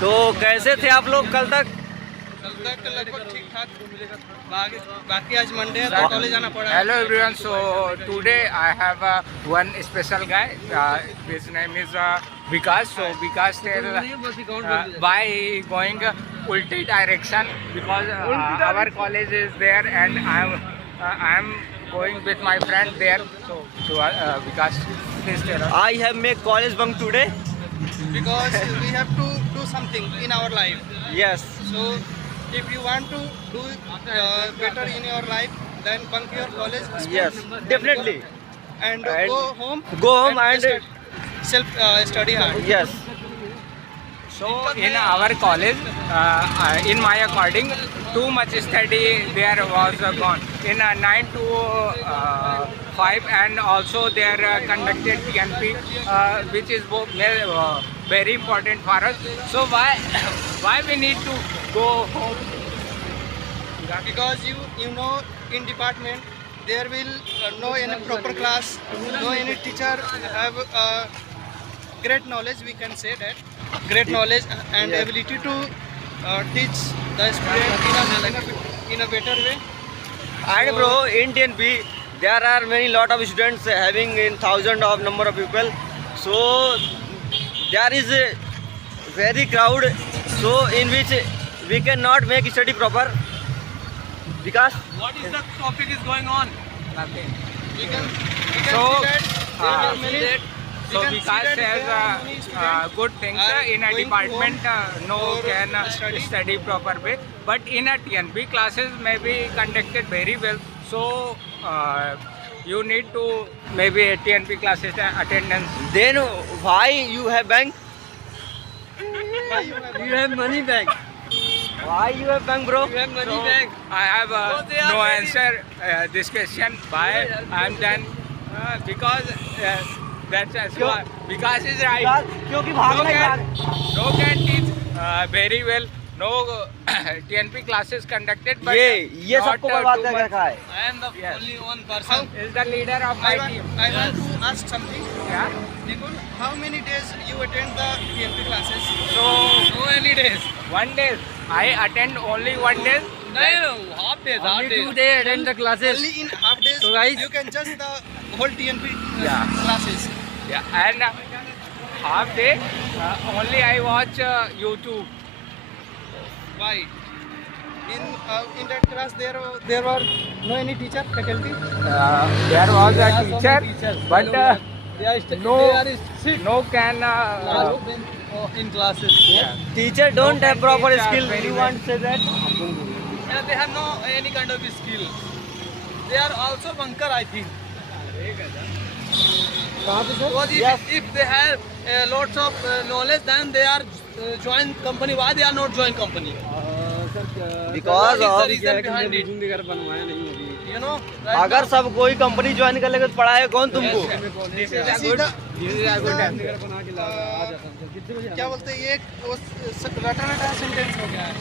तो कैसे थे आप लोग कल तक? लगभग ठीक ठाक। बाकी आज मंडे है तो कॉलेज आना पड़ा। Hello everyone. So today I have one special guy. His name is Vikas. So Vikas tell why he going ulti direction because our college is there and I am going with my friend there. So Vikas, please tell us. I have made college bunk today. Because we have to do something in our life. Yes. So if you want to do better in your life, then bunk your college. Yes. Definitely. And And go home. Go home and self study hard. yes. So in our college, in my according, too much study there was gone. In 9 to 5 and also there conducted TNP, which is very important for us. So why we need to go home? Because you know in department there will no any proper class, no any teacher have great knowledge. We can say that great knowledge and Yes. ability to teach the student in a better way. And bro, in TNP, there are many lot of students having in thousand of number of people. So there is a very crowd. So in which we cannot make study proper. Because What is the topic is going on? Nothing. We can So, see that there are many. So we can see Vikas that says there are many students good things are in a going department no for can study. study proper way, but in a TNP classes may be conducted very well. So you need to maybe TNP classes attendance. then why you have bank? Why you have- You have money back. Why you have bank, bro? You have money So back. I have Because they are no very- answer this question. Why I am done because that's why Vikas is right. क्योंकि No can teach very well. No TNP classes conducted, but ये not, सबको बर्बाद too कर much. रखा है. I am the Yes. only one person. Is the leader of my team. I want to ask something. Yeah. Nikul, how many days you attend the TNP classes? So No any days. 1 day I attend only 1 day. No, half days. Half days. 2 days attend the classes. Only in half days So guys- you can judge the whole TNP Yeah. classes. Yeah, and half day only I watch YouTube. Why? In that class there were no any teacher faculty. There was a teacher, but no, They are sick. no can. In classes. Yeah. Teacher don't have proper teach, skill. very You well. want to say that? And they have no any kind of skill. They are also bunker, I think. Because if they have lots of knowledge, then they are join company. Why they are not join company? Because What of is the reason behind it? You know, right अगर now, सब कोई company join कर लेगा तो पढ़ाएगा कौन तुमको? This is a This is good. the- This is a good answer. क्या बोलते हैं ये रटा रटा सेंटेंस हो गया है.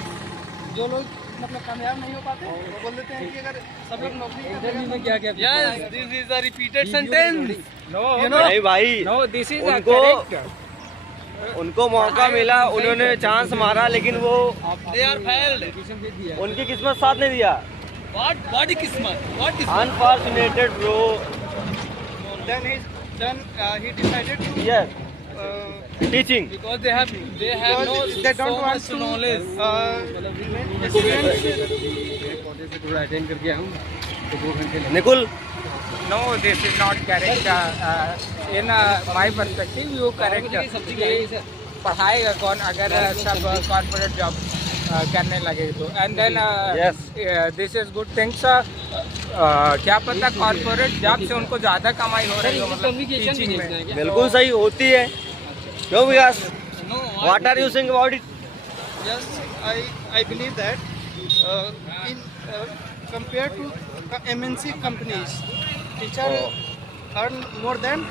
जो लोग मतलब कामयाब नहीं हो पाते वो बोल देते हैं कि अगर सब लोग नौकरी करते हैं yes, this is a repeated sentence. No, नहीं भाई, no, this is a उनको- correct. उनको मौका मिला, उन्होंने चांस मारा, लेकिन वो They are failed. उनकी किस्मत साथ नहीं दिया. What is kismat? What kismat? Unfortunate bro. then he decided to Yes. Teaching. Because they have because no they don't so want much to knowledge. students Nikul, No, this is not correct. In my perspective, you correct. कि पढ़ाएगा कौन अगर सब corporate job करने लगे तो and then Yes. This is good things. क्या पता corporate job से उनको ज़्यादा कमाई हो रही हो मतलब टीचिंग में. बिल्कुल सही होती है. क्यों विकास? No, What are you saying about it? yes I believe that in compared to MNC companies teacher earn more than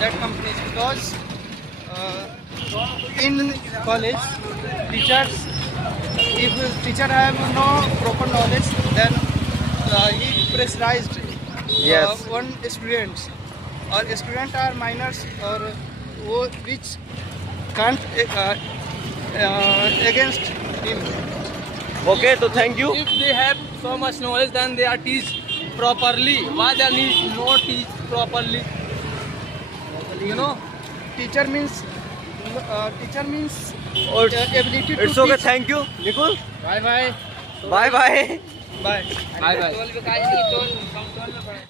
that companies because in college teachers if teacher have no proper knowledge then he pressurized Yes. one students or student are minors or वो which can't against him. Okay, so thank you. If they have so much knowledge, then they are teach properly. Why they need not teach properly? You know. Teacher means Oh, ability to it's okay. teach. Thank you, Nikul. Bye bye. Bye bye. Bye. Bye bye.